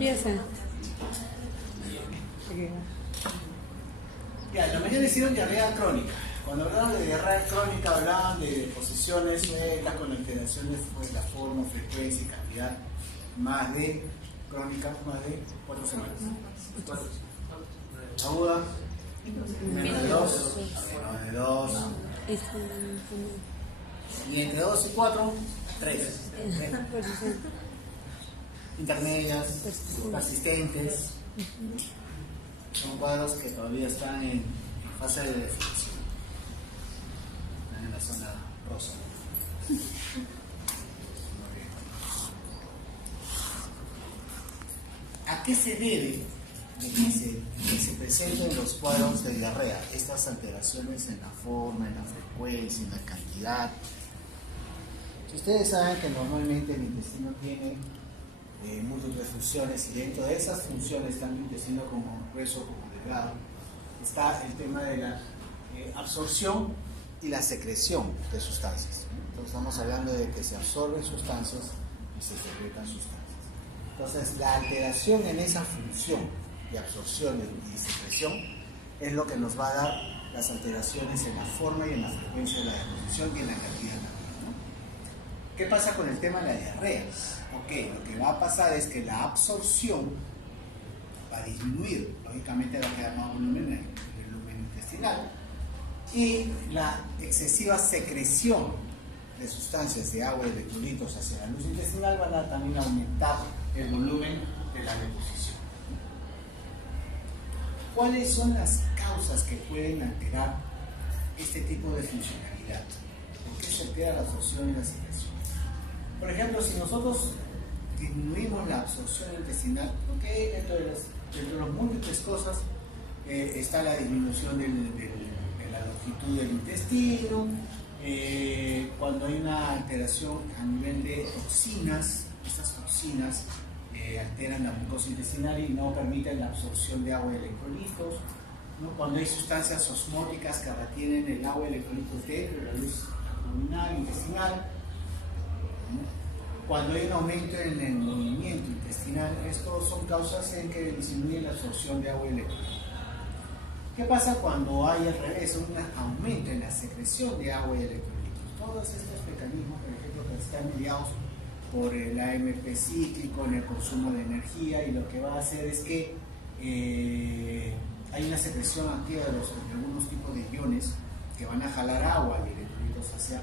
empieza. Ya, la mayoría hicieron diarrea crónica. Cuando hablaban de diarrea crónica, hablaban de posiciones sueltas con alteraciones de la forma, frecuencia y cantidad, más de crónica, más de 4 semanas. Aguda, menos de 2, menos de 2. Y entre 2 y 4, 3. Intermedias, persistentes. Son cuadros que todavía están en fase de definición. Están en la zona rosa. Muy bien. ¿A qué se debe que se presenten los cuadros de diarrea? Estas alteraciones en la forma, en la frecuencia, en la cantidad. Si ustedes saben que normalmente el intestino tiene múltiples funciones y dentro de esas funciones, tanto intestino como grueso como delgado, está el tema de la absorción y la secreción de sustancias. Entonces estamos hablando de que se absorben sustancias y se secretan sustancias. Entonces la alteración en esa función de absorción y secreción es lo que nos va a dar las alteraciones en la forma y en la frecuencia de la deposición y en la cantidad también, ¿no? ¿Qué pasa con el tema de la diarrea? Ok, lo que va a pasar es que la absorción va a disminuir, lógicamente va a quedar más volumen en el volumen intestinal, y la excesiva secreción de sustancias de agua y electrolitos hacia la luz intestinal van a también aumentar el volumen de la deposición. ¿Cuáles son las causas que pueden alterar este tipo de funcionalidad? ¿Por qué se altera la absorción y la secreción? Por ejemplo, si nosotros disminuimos la absorción intestinal, okay, dentro de las múltiples cosas está la disminución de la longitud del intestino, cuando hay una alteración a nivel de toxinas, estas toxinas alteran la mucosa intestinal y no permiten la absorción de agua y electrolitos, ¿no? Cuando hay sustancias osmóticas que retienen el agua y electrolitos dentro de la luz abdominal intestinal, ¿no? Cuando hay un aumento en el movimiento intestinal, estos son causas en que disminuye la absorción de agua y electrolitos. ¿Qué pasa cuando hay al revés, un aumento en la secreción de agua y electrolitos? Todos estos mecanismos, por ejemplo, que están mediados por el AMP cíclico en el consumo de energía, y lo que va a hacer es que hay una secreción activa de algunos tipos de iones que van a jalar agua y electrolitos hacia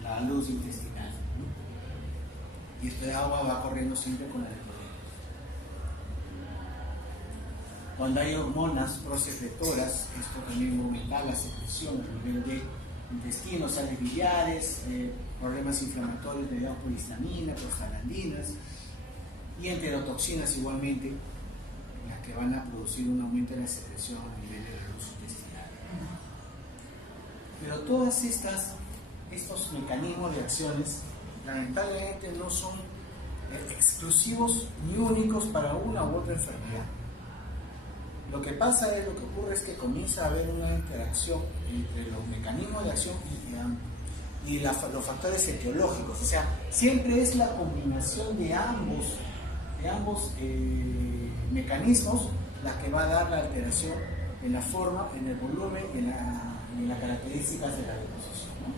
la luz intestinal, ¿no? Y este agua va corriendo siempre con electrolitos. Cuando hay hormonas prosecretoras, esto también aumenta la secreción a nivel de intestino, sales biliares, problemas inflamatorios mediados por histamina, prostaglandinas y enterotoxinas igualmente, las que van a producir un aumento en la secreción a nivel de la luz intestinal. Pero todos estos mecanismos de acciones lamentablemente no son exclusivos ni únicos para una u otra enfermedad. Lo que pasa es, lo que ocurre es que comienza a haber una interacción entre los mecanismos de acción y los factores etiológicos. O sea, siempre es la combinación de ambos mecanismos la que va a dar la alteración en la forma, en el volumen y en las características de la deposición, ¿no?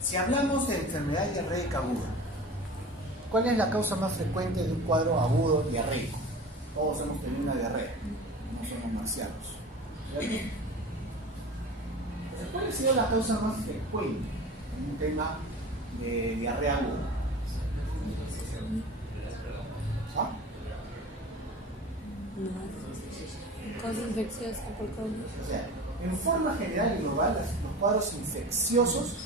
Si hablamos de enfermedad diarreica aguda, ¿cuál es la causa más frecuente de un cuadro agudo diarreico? Todos hemos tenido una diarrea, no somos marcianos. ¿Cuál ha sido la causa más frecuente en un tema de diarrea aguda? ¿Ah? Causa infecciosa por COVID. O sea, en forma general y global, los cuadros infecciosos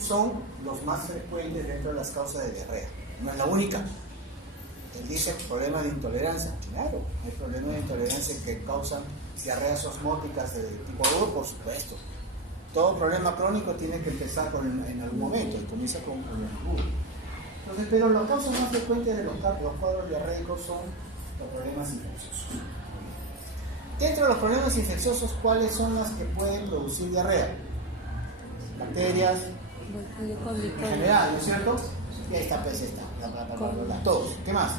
son los más frecuentes dentro de las causas de diarrea. No es la única. Él dice problemas de intolerancia. Claro, hay problemas de intolerancia que causan diarreas osmóticas de tipo agudo, por supuesto. Todo problema crónico tiene que empezar en algún momento, y comienza con un problema agudo. Entonces, pero las causas más frecuentes de los cuadros diarreicos son los problemas infecciosos. Dentro de los problemas infecciosos, ¿cuáles son las que pueden producir diarrea? Bacterias, En general, ¿no es cierto? Y ahí está, pues está. Todos. ¿Qué más?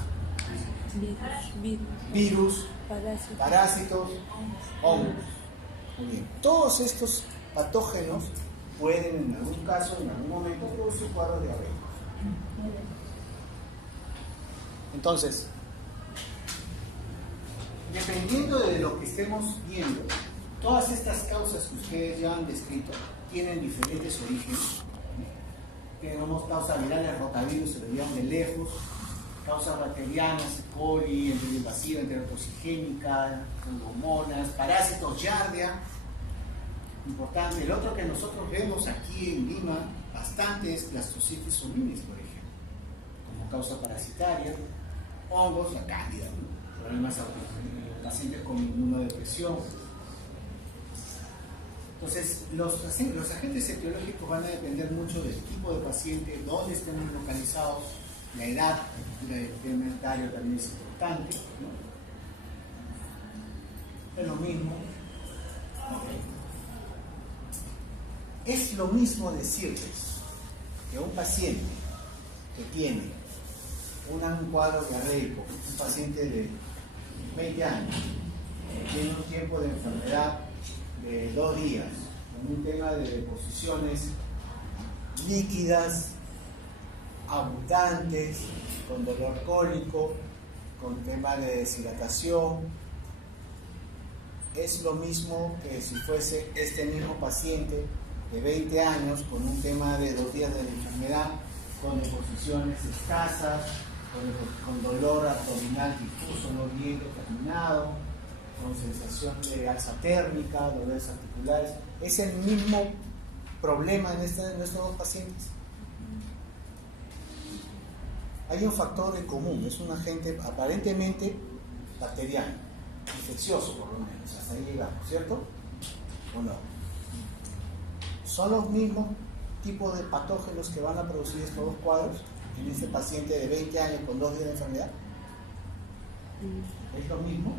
Virus, parásitos, hongos. Muy bien. Todos estos patógenos pueden en algún caso, en algún momento, producir cuadros diarreicos. Entonces, dependiendo de lo que estemos viendo, todas estas causas que ustedes ya han descrito tienen diferentes orígenes. Tenemos causas virales, rotavirus, se lo llevan de lejos, causas bacterianas, E. coli, enteroinvasiva, enterotoxigénica, pseudomonas, parásitos, giardia. Importante. El otro que nosotros vemos aquí en Lima bastante es Blastocitis subminis, por ejemplo, como causa parasitaria, hongos, la cándida, ¿no? Problemas pacientes con inmunodepresión. Entonces, los agentes etiológicos van a depender mucho del tipo de paciente, dónde estén localizados, la edad, el inventario también es importante, ¿no? Es lo mismo. Es lo mismo decirles que un paciente que tiene un cuadro diarreico, un paciente de 20 años, que tiene un tiempo de enfermedad de 2 días, con un tema de deposiciones líquidas, abundantes, con dolor cólico, con tema de deshidratación, es lo mismo que si fuese este mismo paciente de 20 años con un tema de 2 días de la enfermedad, con deposiciones escasas, con dolor abdominal difuso, no bien determinado, con sensación de alza térmica, dolores articulares. Es el mismo problema en estos dos pacientes. Hay un factor en común, es un agente aparentemente bacteriano, infeccioso por lo menos, hasta ahí llegamos, ¿cierto? ¿O no? Son los mismos tipos de patógenos que van a producir estos dos cuadros en este paciente de 20 años con 2 días de enfermedad. ¿Es lo mismo?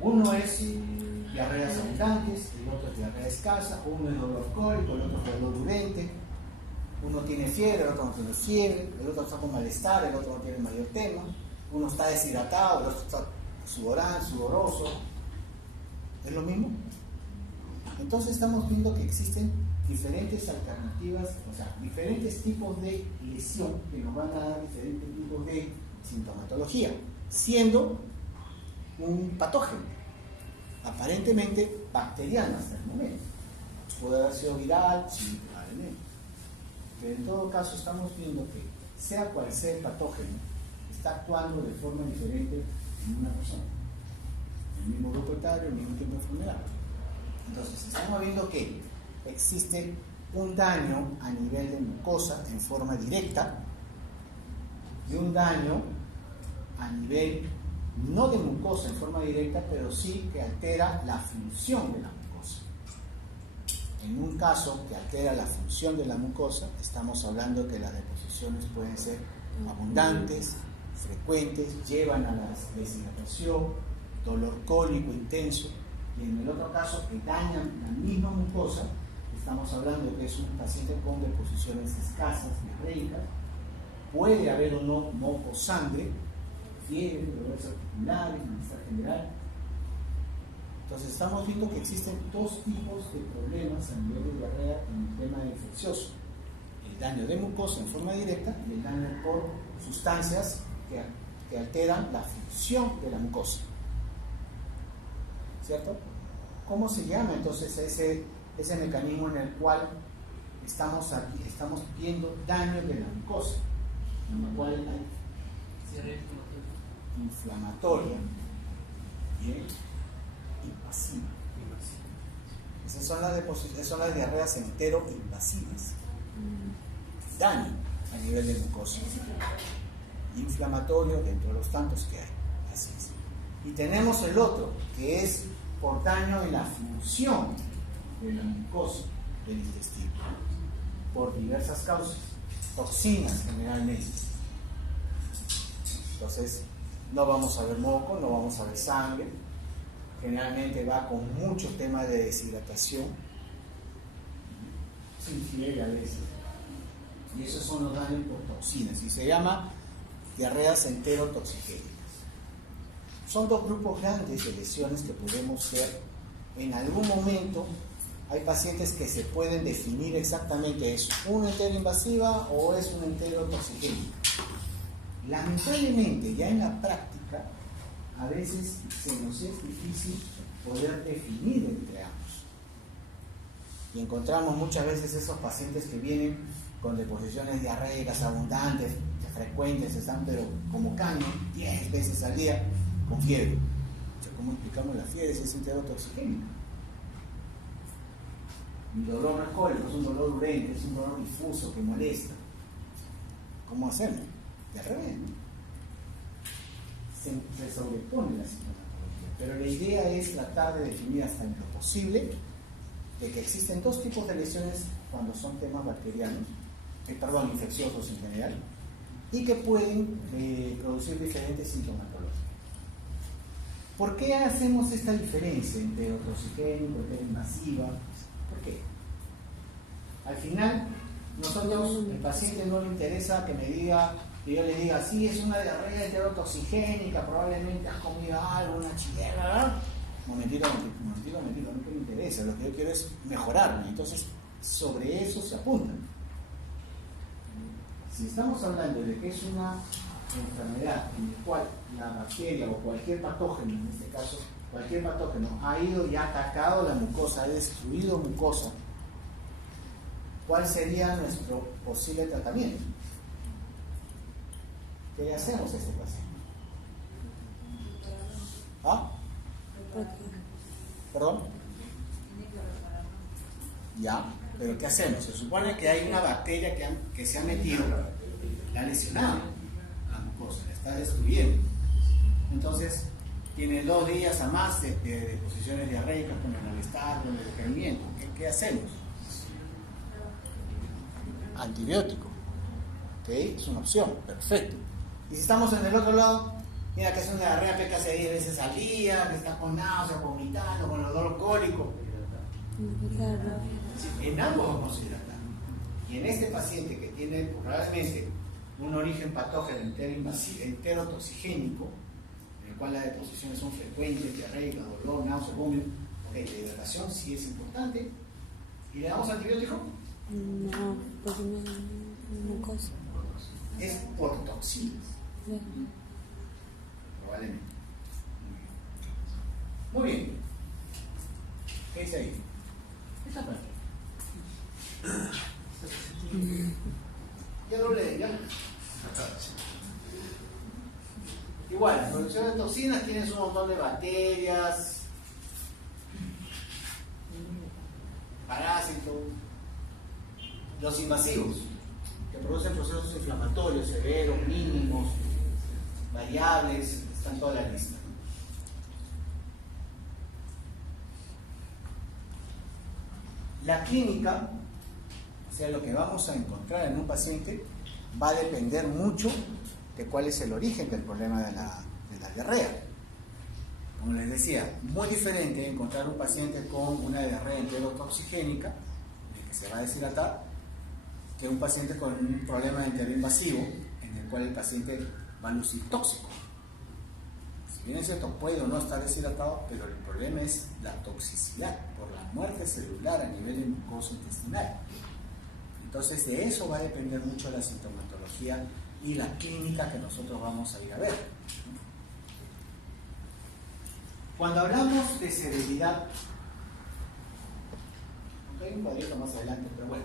Uno es diarreas abundantes, el otro es diarrea escasa, uno es dolor cólico, el otro es dolor urente, uno tiene fiebre, el otro no tiene fiebre, el otro está con malestar, el otro no tiene mayor tema, uno está deshidratado, el otro está sudoroso. ¿Es lo mismo? Entonces estamos viendo que existen diferentes alternativas, o sea, diferentes tipos de lesión que nos van a dar diferentes tipos de sintomatología, siendo un patógeno, aparentemente bacteriano hasta el momento. Puede haber sido viral, sí, probablemente. Pero en todo caso estamos viendo que, sea cual sea el patógeno, está actuando de forma diferente en una persona. El mismo grupo etario, el mismo tipo de enfermedad. Entonces, estamos viendo que existe un daño a nivel de mucosa en forma directa y un daño a nivel no de mucosa en forma directa, pero sí que altera la función de la mucosa. En un caso que altera la función de la mucosa, estamos hablando que las deposiciones pueden ser abundantes, frecuentes, llevan a la deshidratación, dolor cólico intenso, y en el otro caso que dañan la misma mucosa, estamos hablando que es un paciente con deposiciones escasas, diarreicas, puede haber o no moco, sangre, fiebre, dolores articulares, malestar general. Entonces estamos viendo que existen 2 tipos de problemas a nivel de diarrea en el tema infeccioso: el daño de mucosa en forma directa y el daño por sustancias que alteran la función de la mucosa. ¿Cierto? ¿Cómo se llama entonces ese mecanismo en el cual estamos viendo daño de la mucosa, en el cual hay inflamatoria, bien, invasiva? Esas son las diarreas entero-invasivas. Daño a nivel de mucosa, inflamatorio dentro de los tantos que hay. Así es. Y tenemos el otro, que es por daño en la función de la mucosa del intestino, por diversas causas, toxinas generalmente. Entonces, no vamos a ver moco, no vamos a ver sangre, generalmente va con muchos temas de deshidratación, sin fiebre a veces, y esos son los daños por toxinas, y se llama diarreas enterotoxigénicas. Son dos grupos grandes de lesiones que podemos ver. En algún momento hay pacientes que se pueden definir exactamente, ¿es una enteroinvasiva o es una enterotoxigénica? Lamentablemente, ya en la práctica, a veces se nos es difícil poder definir entre ambos. Y encontramos muchas veces esos pacientes que vienen con deposiciones diarreicas abundantes, frecuentes, están pero como caño, 10 veces al día, con fiebre. O sea, ¿cómo explicamos la fiebre si es enterotoxigénica? Un dolor no es cólico, es un dolor urente, es un dolor difuso que molesta. ¿Cómo hacemos? De al revés, ¿no? Se sobrepone la sintomatología. Pero la idea es tratar de definir hasta en lo posible de que existen dos tipos de lesiones cuando son temas bacterianos, infecciosos en general, y que pueden producir diferentes sintomatologías. ¿Por qué hacemos esta diferencia entre enterotoxigénico, enteroinvasiva? ¿Por qué? Al final, nosotros, el paciente no le interesa que me diga, que yo le diga, sí, es una diarrea enterotoxigénica, probablemente has comido algo, una chilena, ¿verdad? Momentito, no me interesa, lo que yo quiero es mejorarme, entonces sobre eso se apunta. Si estamos hablando de que es una enfermedad en la cual la bacteria o cualquier patógeno, en este caso, cualquier patógeno ha ido y ha atacado la mucosa, ha destruido mucosa, ¿cuál sería nuestro posible tratamiento? ¿Qué le hacemos a este paciente? ¿Ah? ¿Perdón? Ya, pero ¿qué hacemos? Se supone que hay una bacteria que se ha metido, la ha lesionado la mucosa, la está destruyendo. Entonces, tiene 2 días a más de deposiciones diarreicas con el malestar, con el decaimiento. ¿Qué hacemos? Antibiótico. ¿Ok? Es una opción, perfecto. Y si estamos en el otro lado, mira que es una diarrea que hace 10 veces al día, que está con náuseas, vomitando, con dolor cólico. Sí, en ambos vamos a hidratar. Y en este paciente que tiene probablemente un origen patógeno enterotoxigénico, en el cual las deposiciones son frecuentes, diarreica, dolor, náusea, vómito, ok, la hidratación sí es importante. ¿Y le damos antibiótico? No, porque no cosa. Es por toxinas. Bien. Probablemente. Muy bien. ¿Qué dice ahí? Esta parte. Ya doble, ya. Igual, la producción de toxinas tienes un montón de bacterias, parásitos, los invasivos, que producen procesos inflamatorios severos, mínimos, variables, están toda la lista. La clínica, o sea, lo que vamos a encontrar en un paciente, va a depender mucho de cuál es el origen del problema de la diarrea. Como les decía, muy diferente encontrar un paciente con una diarrea enterotoxigénica, en el que se va a deshidratar, que un paciente con un problema enteroinvasivo, en el cual el paciente va a lucir tóxico. Si bien es cierto, puede o no estar deshidratado, pero el problema es la toxicidad por la muerte celular a nivel de mucosa intestinal. Entonces, de eso va a depender mucho la sintomatología y la clínica que nosotros vamos a ir a ver. Cuando hablamos de severidad, hay un cuadrito más adelante, pero bueno.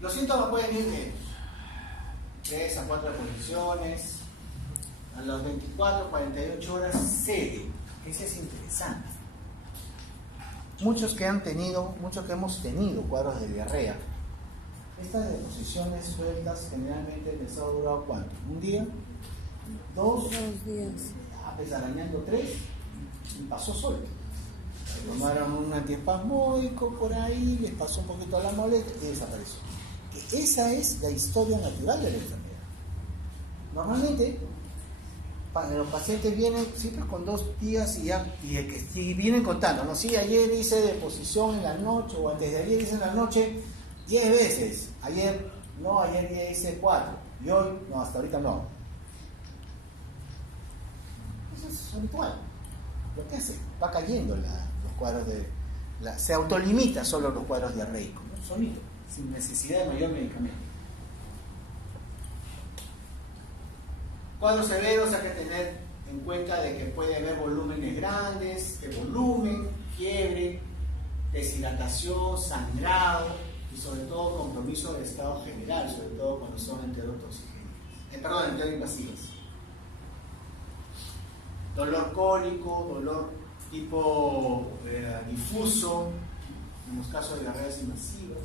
Los síntomas pueden ir de 3 a 4 posiciones, a las 24, 48 horas cede. Eso es interesante. Muchos que hemos tenido cuadros de diarrea, estas deposiciones sueltas generalmente les ha durado ¿cuánto? ¿Un día? ¿2? 2 días. Pues arañando 3 y pasó suelto. Tomaron un antiespasmódico por ahí, les pasó un poquito la molestia y desapareció. Esa es la historia natural de la enfermedad. Normalmente, los pacientes vienen siempre con 2 días y vienen contando, ¿no? Sí, ayer hice deposición en la noche, o antes de ayer hice en la noche 10 veces. Ayer ya hice 4. Y hoy, no, hasta ahorita no. Eso es habitual. Lo que hace, va cayendo los cuadros se autolimita solo los cuadros diarreicos, ¿no? Solito, sin necesidad de mayor medicamento. Cuadros severos hay que tener en cuenta de que puede haber volúmenes grandes, de volumen, fiebre, deshidratación, sangrado y sobre todo compromiso del estado general, sobre todo cuando son enteroinvasivas. Dolor cólico, dolor tipo difuso, en los casos de diarreas invasivas,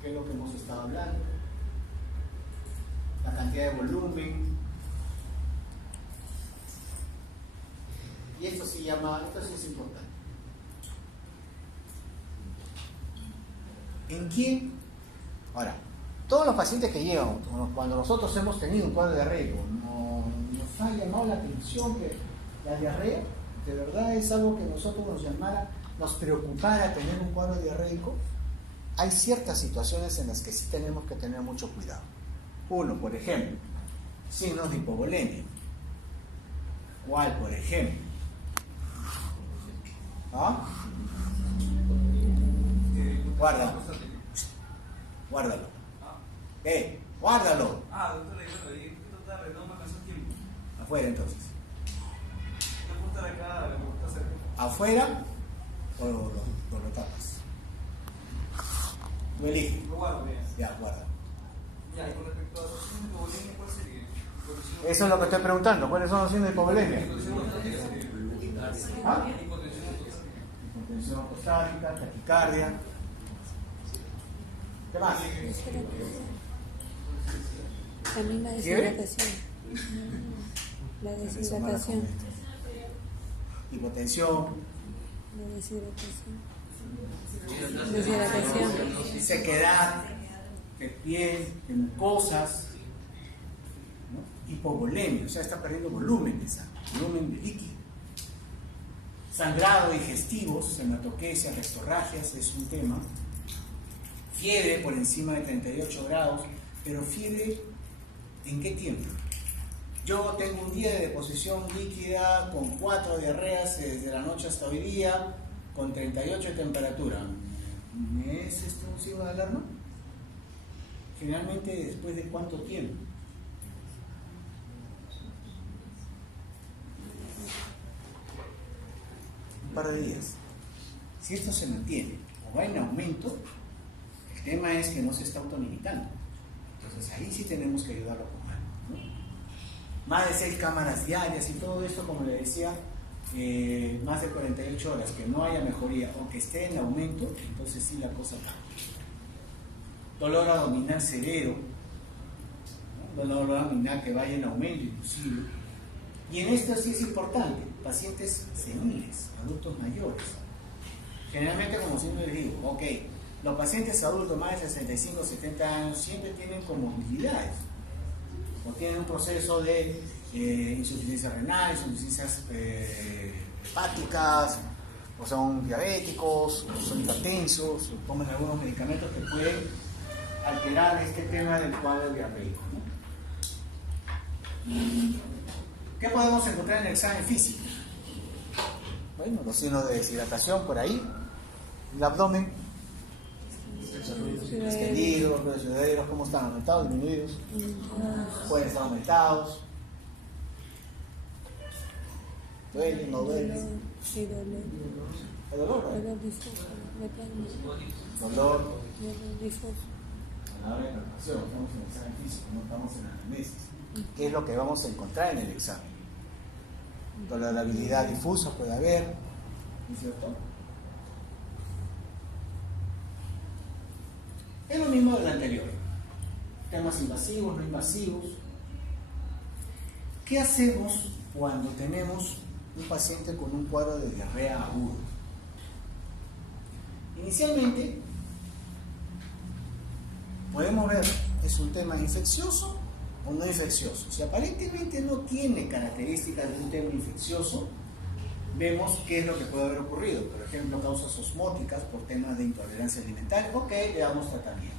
que es lo que hemos estado hablando. La cantidad de volumen. Y esto sí es importante. ¿En quién? Ahora, todos los pacientes que llegan, cuando nosotros hemos tenido un cuadro diarreico, nos ha llamado la atención que la diarrea, de verdad es algo que nosotros nos preocupara tener un cuadro diarreico. Hay ciertas situaciones en las que sí tenemos que tener mucho cuidado. Uno, por ejemplo, signos de hipovolemia. ¿Cuál, por ejemplo? ¿Ah? Guárdalo. Guárdalo. Guárdalo. Doctor, ¿y esto está no me alcanzó el tiempo? Afuera entonces. ¿Me gusta de acá? ¿Me gusta cerca? ¿Afuera o lo tapas? Tú eliges. Lo guardo, ya. Ya, guarda. Ya, y con respecto a los signos de hipovolemia, ¿cuál sería? Eso es lo que estoy preguntando. ¿Cuáles son los signos de hipovolemia? ¿Ah? Hipotensión ortostática, taquicardia. ¿Qué más? También la deshidratación. La deshidratación. Hipotensión, La deshidratación. Deshidratación. sequedad de piel, de mucosas, ¿no? Hipovolemia, o sea, está perdiendo volumen de sangre, volumen de líquido. Sangrado digestivos, hematoquesia, rectorragias es un tema. Fiebre por encima de 38 grados, pero fiebre, ¿en qué tiempo? Yo tengo un día de deposición líquida con 4 diarreas desde la noche hasta hoy día, con 38 de temperatura. ¿Es esto un signo de alarma? Generalmente, ¿después de cuánto tiempo? Un par de días. Si esto se mantiene o va en aumento, el tema es que no se está autolimitando. Entonces ahí sí tenemos que ayudarlo con algo, ¿no? Más de 6 cámaras diarias y todo esto, como le decía, más de 48 horas, que no haya mejoría o que esté en aumento, entonces sí la cosa cambia. Dolor abdominal severo, ¿no? Dolor abdominal que vaya en aumento inclusive. Y en esto sí es importante, pacientes seniles, adultos mayores. Generalmente, como siempre les digo, ok, los pacientes adultos más de 65 o 70 años siempre tienen comorbilidades, o tienen un proceso de insuficiencia renal, insuficiencias hepáticas, o son diabéticos, o son hipertensos, o toman algunos medicamentos que pueden alterar este tema del cuadro diarreico, ¿no? ¿Qué podemos encontrar en el examen físico? Bueno, los signos de deshidratación por ahí, el abdomen, extendidos, los ciudadanos, ¿cómo están? ¿Aumentados, disminuidos? Pueden estar aumentados. ¿Duele, no duele? Sí, dolor. ¿Hay dolor? Dolor difuso. Dolor. Dolor difuso. A la hora de palpación, estamos en el examen físico, no estamos en la anamnesis. ¿Qué es lo que vamos a encontrar en el examen? Tolerabilidad difusa puede haber, ¿no es cierto? Es lo mismo del anterior. Temas invasivos, no invasivos. ¿Qué hacemos cuando tenemos un paciente con un cuadro de diarrea agudo? Inicialmente, podemos ver, ¿es un tema infeccioso o no infeccioso. Si aparentemente no tiene características de un tema infeccioso, vemos qué es lo que puede haber ocurrido. Por ejemplo, causas osmóticas por temas de intolerancia alimentaria. Ok, le damos tratamiento.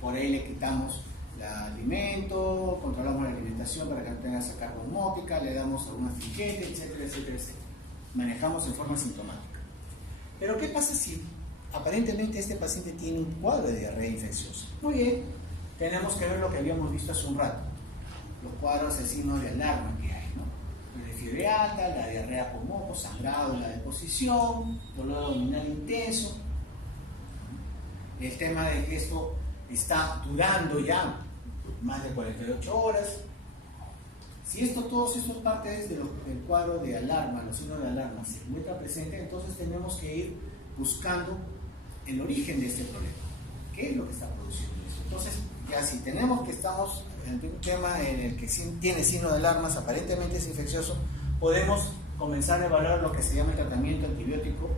Por ahí le quitamos el alimento, controlamos la alimentación para que no tenga esa carga osmótica, le damos algún astringente, etcétera, etcétera, etcétera. Manejamos en forma sintomática. Pero ¿qué pasa si aparentemente este paciente tiene un cuadro de diarrea infecciosa? Muy bien, tenemos que ver lo que habíamos visto hace un rato, los cuadros de signos de alarma que hay, ¿no? De fiebre alta, la diarrea con moco, sangrado en la deposición, dolor abdominal intenso, el tema de que esto está durando ya más de 48 horas. Si todos estos partes del cuadro de alarma, los signos de alarma se encuentran presentes, entonces tenemos que ir buscando el origen de este problema. ¿Qué es lo que está produciendo eso? Entonces, ya si tenemos que estamos en un tema en el que tiene signos de alarmas, aparentemente es infeccioso, podemos comenzar a evaluar lo que se llama el tratamiento antibiótico.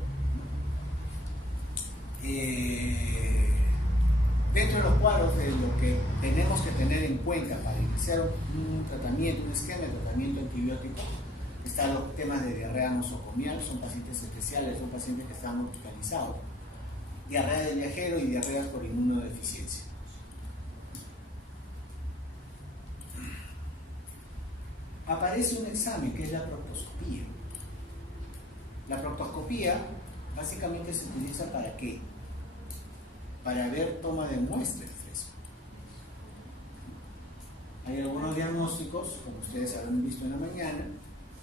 Dentro de los cuadros de lo que tenemos que tener en cuenta para iniciar un tratamiento, un esquema de tratamiento antibiótico, están los temas de diarrea nosocomial, son pacientes especiales, son pacientes que están hospitalizados, diarrea del viajero y diarreas por inmunodeficiencia. Aparece un examen que es la proctoscopía. La proctoscopía básicamente se utiliza ¿para qué? Para ver toma de muestra en fresco. Hay algunos diagnósticos, como ustedes habrán visto en la mañana,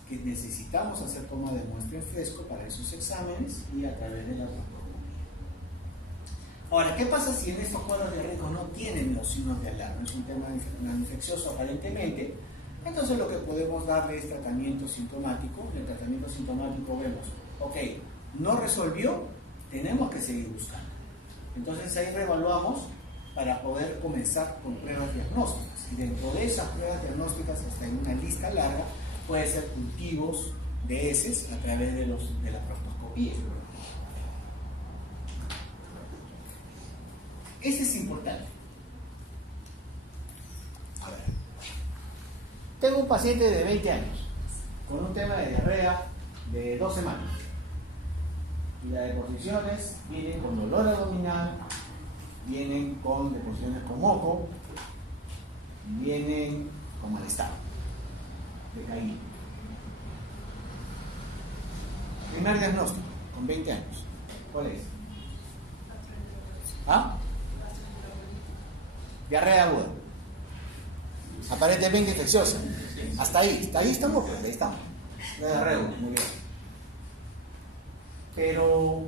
que necesitamos hacer toma de muestra en fresco para esos exámenes y a través de la proctoscopía. Ahora, ¿qué pasa si en estos cuadros de riesgo no tienen los signos de alarma? Es un tema infeccioso aparentemente. Entonces lo que podemos darle es tratamiento sintomático. En el tratamiento sintomático vemos, ok, no resolvió, tenemos que seguir buscando. Entonces ahí reevaluamos para poder comenzar con pruebas diagnósticas. Y dentro de esas pruebas diagnósticas, hasta en una lista larga, puede ser cultivos de heces a través de la proctoscopía. Ese es importante. A ver. Tengo un paciente de 20 años con un tema de diarrea de 2 semanas. Y las deposiciones vienen con dolor abdominal, vienen con deposiciones con moco, vienen con malestar, decaído. Primer diagnóstico, con 20 años. ¿Cuál es? ¿Ah? Diarrea aguda. Aparentemente infecciosa. Hasta ahí estamos, pues ahí estamos. Diarrea aguda, muy bien. Pero,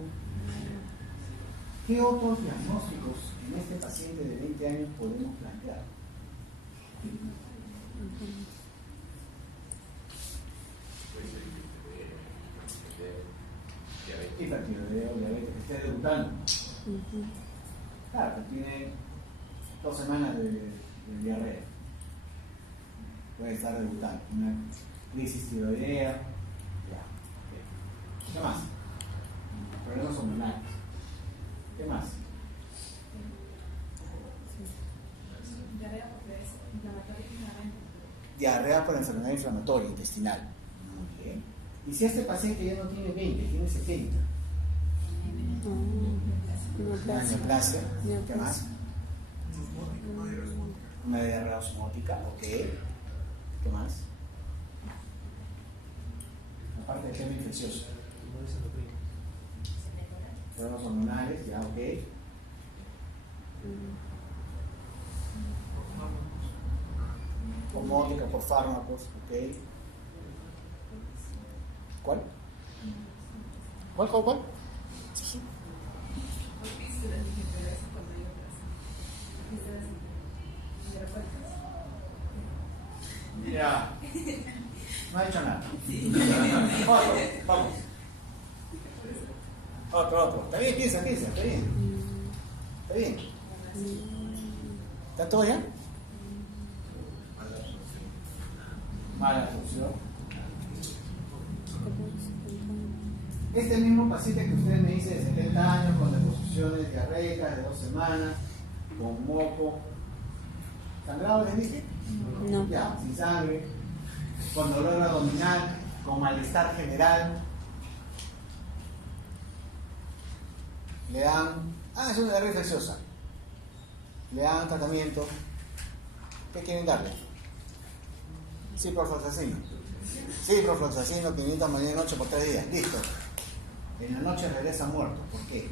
¿qué otros diagnósticos en este paciente de 20 años podemos plantear? Hipertiroideo, diabetes, que esté debutando. Claro, que tiene 2 semanas de diarrea. Puede estar debutando. Una crisis tiroidea. Ya. ¿Qué más? Problemas hormonales. ¿Qué más? Diarrea por enfermedad inflamatoria intestinal. Muy bien. Y si este paciente ya no tiene 20, tiene 70. Neoplasia. ¿Qué más? Una diarrea osmótica. Ok. ¿Qué más? Aparte de tema infeccioso. Problemas hormonales, ya, ok. Osmótica por fármacos, ok. ¿Cuál? ¿Cuál? Sí. Ya. No ha hecho nada. Otro, vamos. Otro. Está bien, piensa, está bien. Está bien. ¿Está todo ya? Mala absorción. Este mismo paciente que usted me dice de 70 años, con deposiciones diarreicas de 2 semanas, con moco, ¿Sangrado les dije? No. Ya, sin sangre, con dolor abdominal, con malestar general. Le dan, es una diarrea infecciosa. Le dan tratamiento. ¿Qué quieren darle? Ciprofloxacino. Ciprofloxacino, 500 mañana y noche por 3 días. Listo. En la noche regresa muerto. ¿Por qué?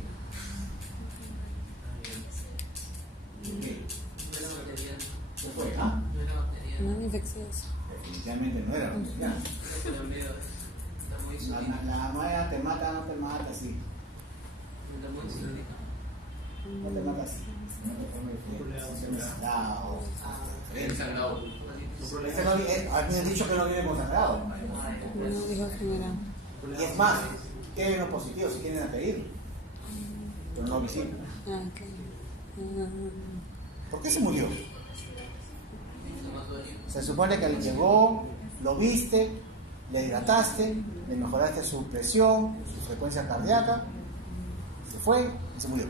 ¿Por qué? ¿Qué fue? ¿Ah? No es infeccioso. Definitivamente no era bacteriana. La madre te mata, no te mata, sí. No te mata así. No te pone sangrado. Me han dicho que no viene con sangrado. No dijo que no era. Y es más, tienen los positivos si quieren a pedirlo. Pero no visible. Ah, ok. ¿Por qué se murió? Se supone que llegó, lo viste, le hidrataste, le mejoraste su presión, su frecuencia cardíaca, se fue y se murió.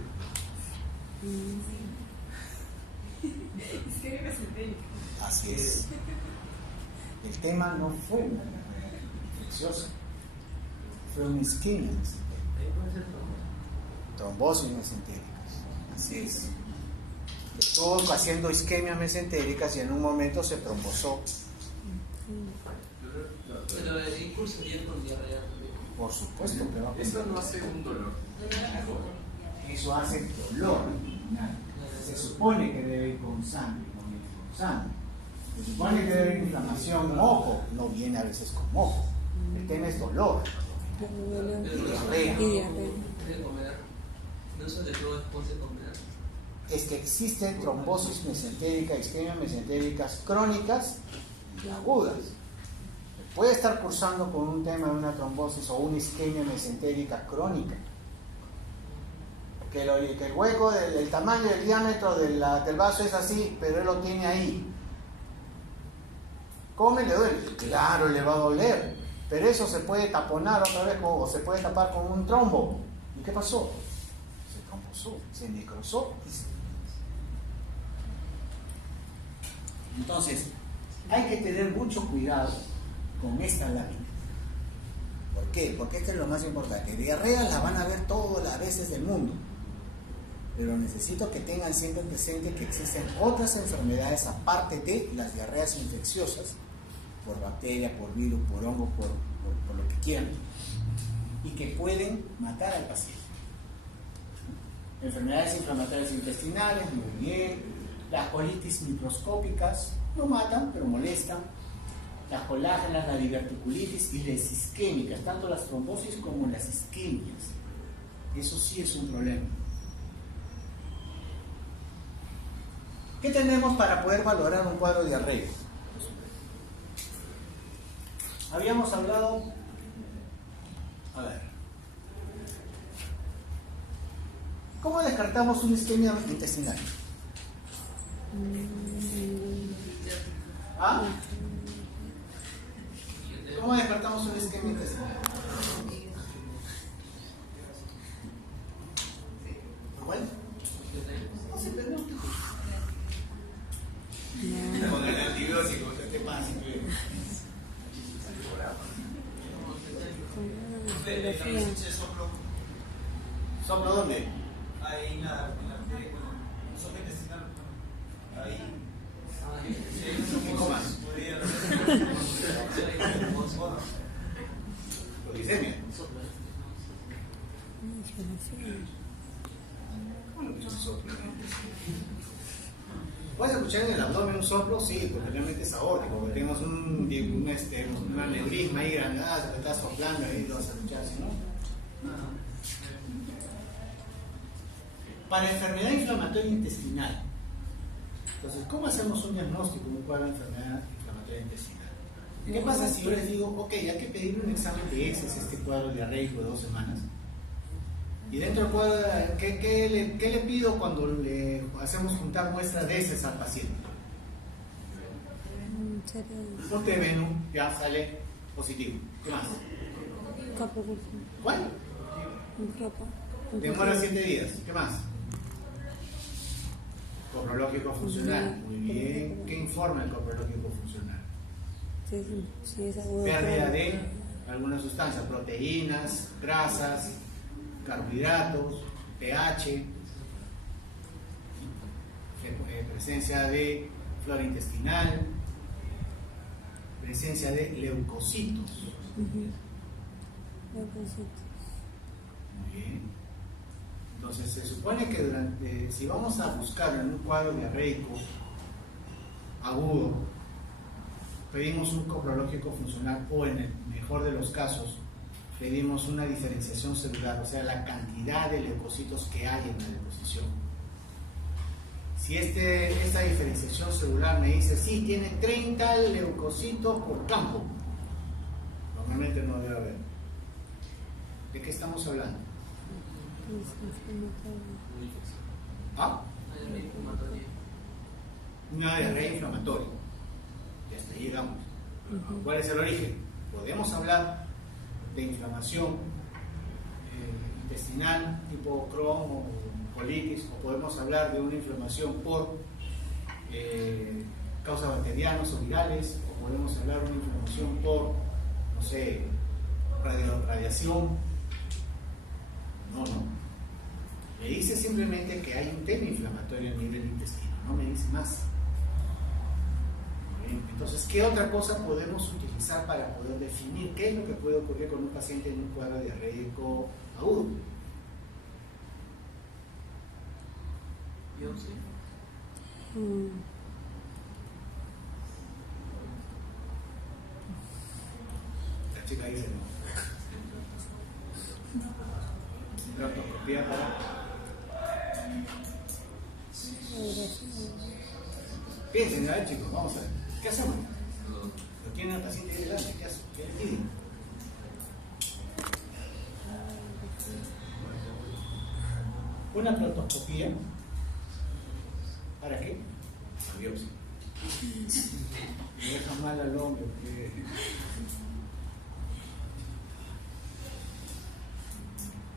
Así es. El tema no fue una diarrea infecciosa, fue una isquemia mesentérica. Trombosis mesentéricas. Así es. Estuvo haciendo isquemias mesentéricas y en un momento se trombosó. Pero el impulso viene con diarrea. Por supuesto que va a Eso no hace un dolor. Eso hace dolor. Se supone que debe ir con sangre, no viene con sangre. Se supone que debe ir inflamación, moco, no viene a veces con moco. El tema es dolor. Diarrea. Y diarrea. Puede comer. No sobre todo después de comer. Es que existen trombosis mesentérica, isquemias mesentéricas crónicas y agudas. Puede estar cursando con un tema de una trombosis o una isquemia mesentérica crónica. Que el hueco del tamaño y el diámetro del vaso es así, pero él lo tiene ahí. ¿Cómo le duele? Claro, le va a doler. Pero eso se puede taponar otra vez o se puede tapar con un trombo. ¿Y qué pasó? Se trombosó, se necrosó y se... Entonces, hay que tener mucho cuidado con esta lámina. ¿Por qué? Porque esto es lo más importante. Diarreas las van a ver todas las veces del mundo. Pero necesito que tengan siempre presente que existen otras enfermedades aparte de las diarreas infecciosas, por bacteria, por virus, por hongo, por lo que quieran, y que pueden matar al paciente. Enfermedades inflamatorias intestinales, muy bien. Las colitis microscópicas no matan, pero molestan. Las colágenas, la diverticulitis y las isquémicas, tanto las trombosis como las isquemias. Eso sí es un problema. ¿Qué tenemos para poder valorar un cuadro diarreico? Habíamos hablado... A ver. ¿Cómo descartamos una isquemia intestinal? ¿Ah? ¿Cómo descartamos una isquemia intestinal? ¿Igual? No se pregunta. Con el antibiótico, ¿qué pasa? ¿Soplo dónde? Ahí en la sopa intestinal. Ahí. ¿Qué comas? Glicemia. ¿Puedes escuchar en el abdomen un soplo? Sí, porque realmente es aórtico, porque tenemos un aneurisma ahí grandazo que está soplando ahí, lo vas a escuchar, ¿sí, no? Para enfermedad inflamatoria intestinal. Entonces, ¿cómo hacemos un diagnóstico de un cuadro de enfermedad inflamatoria intestinal? ¿Qué pasa si yo les digo, ok, hay que pedirle un examen de heces, este cuadro diarreico de 2 semanas? Y dentro del cuadro, ¿qué le pido cuando le hacemos juntar muestras de heces al paciente? Un TVNU, ya sale positivo. ¿Qué más? ¿Cuál? Demora 7 días. ¿Qué más? Coprológico funcional, muy bien. ¿Qué informa el coprológico funcional? Sí, sí, sí, es agudo. Pérdida de alguna sustancia, proteínas, grasas, carbohidratos, pH, presencia de flora intestinal, presencia de leucocitos. Ujú. Leucocitos. Muy bien. Entonces se supone que si vamos a buscar en un cuadro diarreico agudo, pedimos un coprológico funcional o en el mejor de los casos pedimos una diferenciación celular, o sea, la cantidad de leucocitos que hay en la deposición. Si esta diferenciación celular me dice, sí, tiene 30 leucocitos por campo, normalmente no debe haber. ¿De qué estamos hablando? ¿Ah? Una diarrea inflamatoria. Y hasta ahí llegamos. ¿Cuál es el origen? Podemos hablar de inflamación intestinal tipo Crohn o colitis, o podemos hablar de una inflamación por causas bacterianas o virales, o podemos hablar de una inflamación por, no sé, radiación. No. Me dice simplemente que hay un tema inflamatorio a nivel intestino, no me dice más. Entonces, ¿qué otra cosa podemos utilizar para poder definir qué es lo que puede ocurrir con un paciente en un cuadro diarreico agudo? Biopsia. La chica dice no. Proctoscopía para... Piensen, a ver chicos, vamos a ver. ¿Qué hacemos? Lo tiene el paciente ahí delante, ¿qué hace? ¿Qué le piden? Una proctoscopía. ¿Para qué? La biopsia. Me deja mal al hombre porque...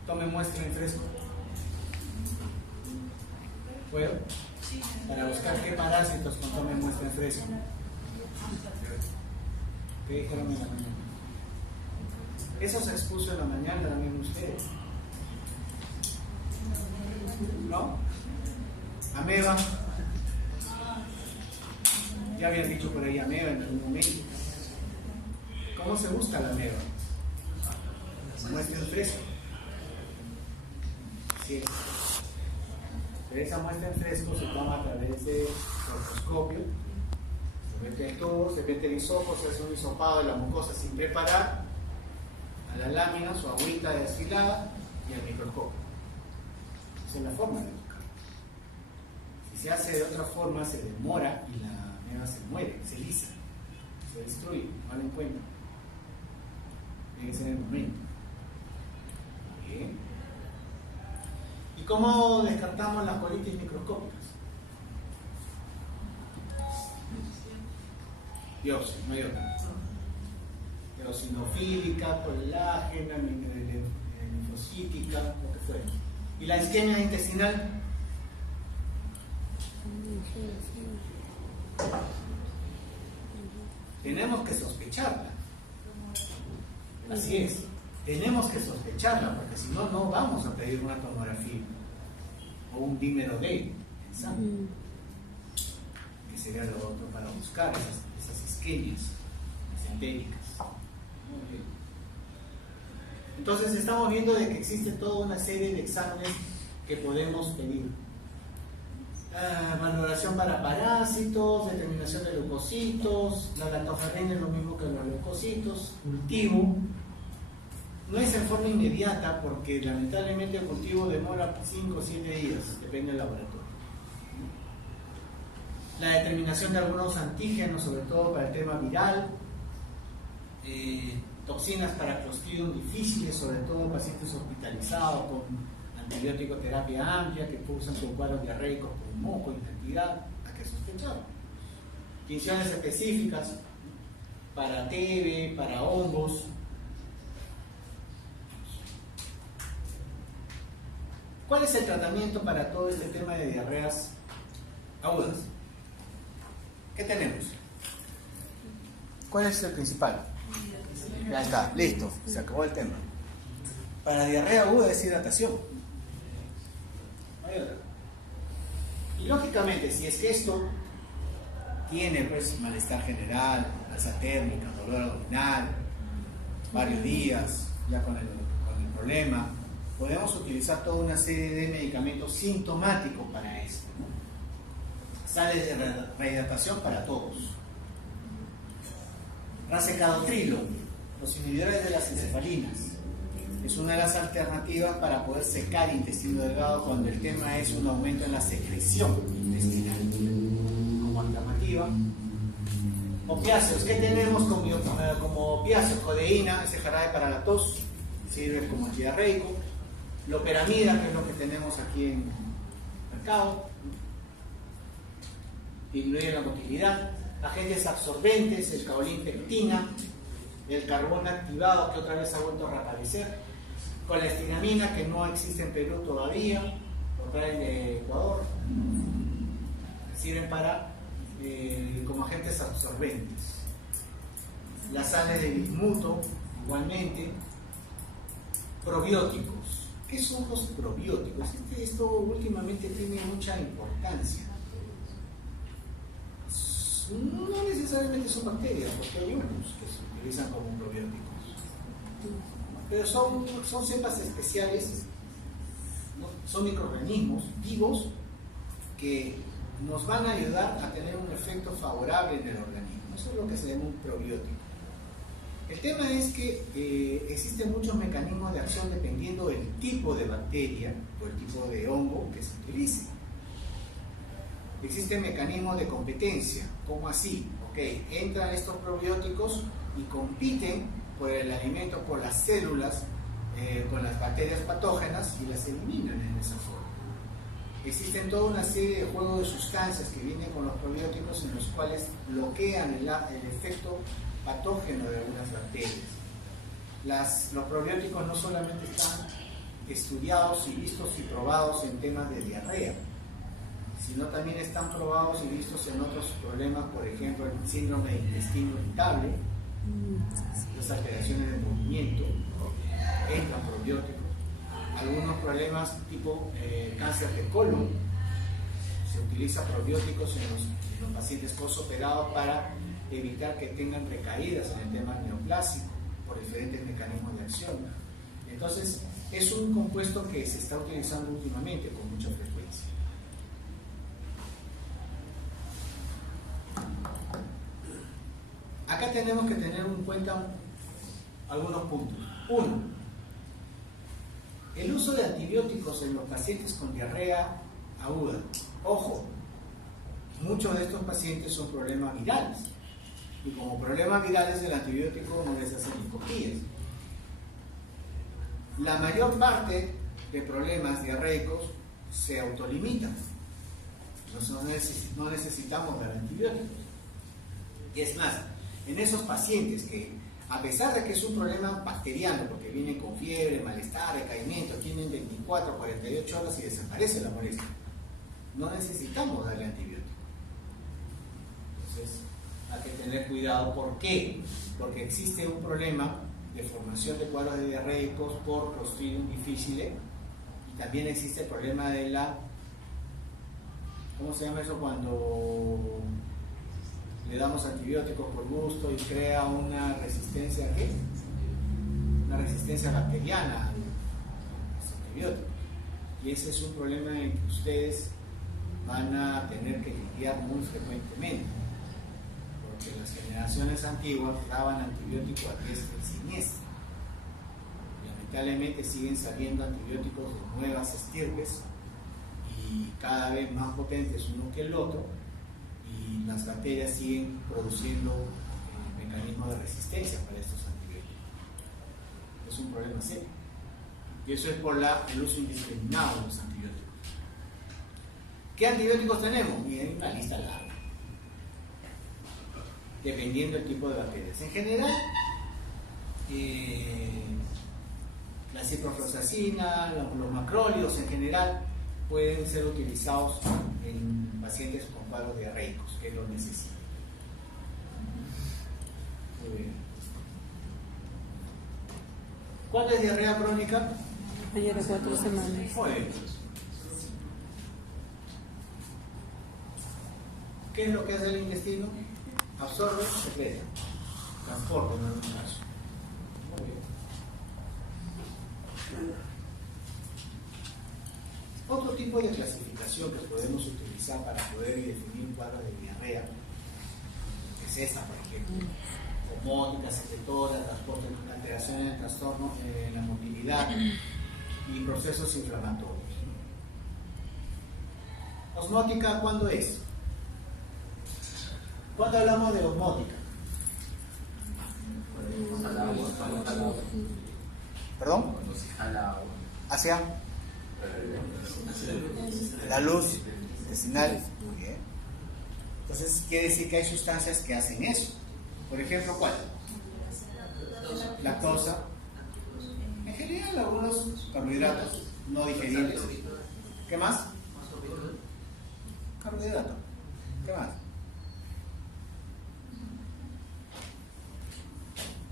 Tome muestra en fresco. ¿Puedo? Para buscar qué parásitos con tome muestra en fresco. ¿Qué dijeron en la mañana? Eso se expuso en la mañana también ustedes. ¿No? Ameba. Ya habían dicho por ahí ameba en algún momento. ¿Cómo se busca la ameba? Muestra en fresco. Sí. Pero esa muestra en fresco se toma a través de proctoscopio. Se mete el tubo, se mete el hisopo, se hace un hisopado de la mucosa sin preparar, a las láminas o agüita destilada y al microscopio. Esa es la forma de buscar. Si se hace de otra forma, se demora y la ameba se muere, se lisa, se destruye, no la encuentra. Tiene que ser en el momento. Bien. ¿Y cómo descartamos las colitis microscópicas? Biopsia, no hay otra. Eosinofílica, colágena, linfocítica, lo que fuera. ¿Y la isquemia intestinal? Tenemos que sospecharla. Así es. Tenemos que sospecharla, porque si no, no vamos a pedir una tomografía o un dímero D en sangre, que sería lo otro para buscar esas isquemias mesentéricas. Muy bien. Entonces estamos viendo de que existe toda una serie de exámenes que podemos pedir. Valoración para parásitos, determinación de leucocitos, la lactoferrina es lo mismo que los leucocitos, cultivo. No es en forma inmediata porque lamentablemente el cultivo demora 5 o 7 días, depende del laboratorio. La determinación de algunos antígenos, sobre todo para el tema viral, toxinas para Clostridium difíciles, sobre todo en pacientes hospitalizados con antibiótico terapia amplia que cursan con cuadros diarreicos con moco y cantidad, hay que sospechar. Tinciones específicas para TB, para hongos. ¿Cuál es el tratamiento para todo este tema de diarreas agudas. ¿Qué tenemos? ¿Cuál es el principal? Ya está, listo, se acabó el tema. Para diarrea aguda es hidratación. No hay otra. Y lógicamente, si es que esto tiene pues malestar general, alza térmica, dolor abdominal, varios días ya con el problema, podemos utilizar toda una serie de medicamentos sintomáticos para esto, ¿no? Sales de rehidratación para todos. Racecadotrilo, los inhibidores de las encefalinas, es una de las alternativas para poder secar el intestino delgado cuando el tema es un aumento en la secreción intestinal. Como alternativa, opiáceos. ¿Qué tenemos como opiáceos? Codeína, ese jarabe para la tos, sirve como antidiarreico. Loperamida, que es lo que tenemos aquí en el mercado, disminuye la motilidad. Agentes absorbentes, el caolín pectina, el carbón activado, que otra vez ha vuelto a reaparecer. Colesterina, que no existe en Perú todavía, lo traen de Ecuador, sirven para como agentes absorbentes. Las sales de bismuto, igualmente. Probióticos. ¿Qué son los probióticos? Esto últimamente tiene mucha importancia. No necesariamente son bacterias, porque hay unos que se utilizan como probióticos. Pero son cepas especiales, ¿no? Son microorganismos vivos que nos van a ayudar a tener un efecto favorable en el organismo. Eso es lo que se llama un probiótico. El tema es que existen muchos mecanismos de acción dependiendo del tipo de bacteria o el tipo de hongo que se utilice. Existen mecanismos de competencia. ¿Cómo así? Entran estos probióticos y compiten por el alimento, por las células, con las bacterias patógenas y las eliminan en esa forma. Existen toda una serie de juegos de sustancias que vienen con los probióticos en los cuales bloquean el efecto patógeno de algunas bacterias. Los probióticos no solamente están estudiados y vistos y probados en temas de diarrea, sino también están probados y vistos en otros problemas, por ejemplo, el síndrome de intestino irritable, las alteraciones de movimiento, entran probióticos, algunos problemas tipo cáncer de colon, se utiliza probióticos en los pacientes postoperados para evitar que tengan recaídas en el tema neoplásico por diferentes mecanismos de acción. Entonces, es un compuesto que se está utilizando últimamente con mucha frecuencia. Acá tenemos que tener en cuenta algunos puntos. Uno, el uso de antibióticos en los pacientes con diarrea aguda. Ojo, muchos de estos pacientes son problemas virales. Y como problemas virales, el antibiótico no les hace ni cosquillas. La mayor parte de problemas diarreicos se autolimitan. No necesitamos dar antibióticos. Y es más, en esos pacientes que, a pesar de que es un problema bacteriano, porque vienen con fiebre, malestar, recaimiento, tienen 24, 48 horas y desaparece la molestia, no necesitamos darle antibiótico. Entonces, hay que tener cuidado. ¿Por qué? Porque existe un problema de formación de cuadros de diarreicos por Clostridium difficile, y también existe el problema de la, ¿cómo se llama eso? Cuando le damos antibióticos por gusto y crea una resistencia ¿a qué? Una resistencia bacteriana a los antibióticos. Y ese es un problema en que ustedes van a tener que lidiar muy frecuentemente, porque las generaciones antiguas daban antibióticos a diestra y siniestra. Lamentablemente siguen saliendo antibióticos de nuevas estirpes y cada vez más potentes uno que el otro, y las bacterias siguen produciendo mecanismos de resistencia para estos antibióticos. Es un problema serio. Y eso es por el uso indiscriminado de los antibióticos. ¿Qué antibióticos tenemos? Y hay una lista larga, dependiendo del tipo de bacterias. En general, la ciprofloxacina, los macrólidos en general, pueden ser utilizados en pacientes con cuadros diarreicos que lo necesiten. Muy bien. ¿Cuánto es diarrea crónica? Ayer a 4 semanas. Muy bien. ¿Qué es lo que hace el intestino? Absorbe, secreta, transporta en algún caso. Muy bien. Otro tipo de clasificación que podemos utilizar para poder definir un cuadro de diarrea es esta, por ejemplo. Osmótica, secretora, transporte, alteración en el trastorno, en la motilidad y procesos inflamatorios. Osmótica, ¿cuándo es? ¿Cuándo hablamos de osmótica? ¿Perdón? Cuando se jala agua. Hacia la luz intestinal. Muy bien. Entonces quiere decir que hay sustancias que hacen eso. Por ejemplo, ¿cuál? Lactosa. En general, algunos carbohidratos no digeribles. ¿Qué más? Carbohidrato. ¿Qué más?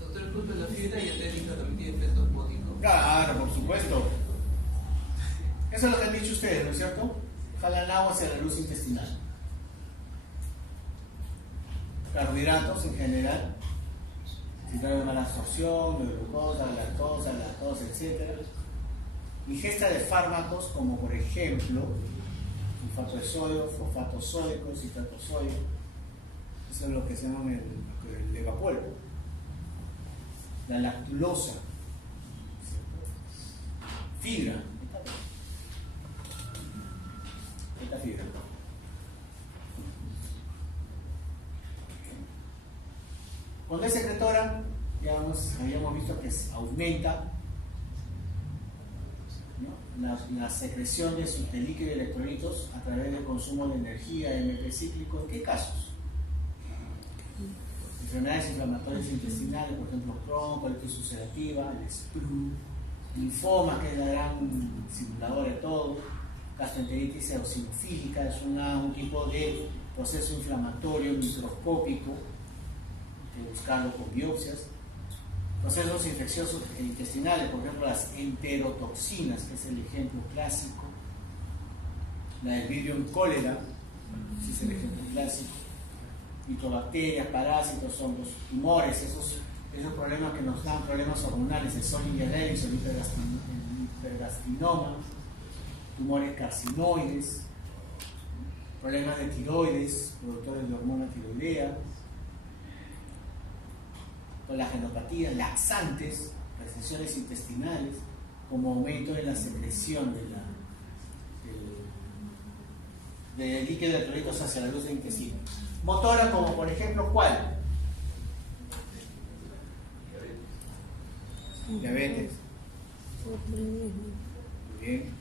Doctor, el punto de la fibra dietética también tiene efecto osmótico. Claro, por supuesto. Eso es lo que han dicho ustedes, ¿no es cierto? Jalan agua hacia la luz intestinal. Carbohidratos en general, signo de mala absorción, de glucosa, lactosa, etc. Ingesta de fármacos como por ejemplo sulfato de sodio, fosfato sódico, citrato sódico. Eso es lo que se llama el evapolvo. La lactulosa, fibra. Esta fibra. Cuando es secretora, ya habíamos visto que aumenta, ¿no?, la secreción de líquido y electrolitos a través del consumo de energía MP cíclico. ¿En qué casos? Enfermedades inflamatorias intestinales, por ejemplo, Crohn, colitis ulcerativa, el SPRU, linfoma, que es la gran simuladora de todo, gastroenteritis eosinofílica, es un tipo de proceso inflamatorio microscópico, que buscarlo con biopsias. Procesos infecciosos intestinales, por ejemplo, las enterotoxinas, que es el ejemplo clásico, la del Virium cólera, ese es el ejemplo clásico, micobacterias, parásitos, hongos, tumores, esos problemas que nos dan problemas hormonales, el Solinger-Ellis, el hipergastinoma, tumores carcinoides, problemas de tiroides, productores de hormona tiroidea, colagenopatía, laxantes, recensiones intestinales, como aumento de la secreción de líquido de electrolitos hacia la luz del intestino. Motora, como por ejemplo, ¿cuál? Diabetes. Muy bien.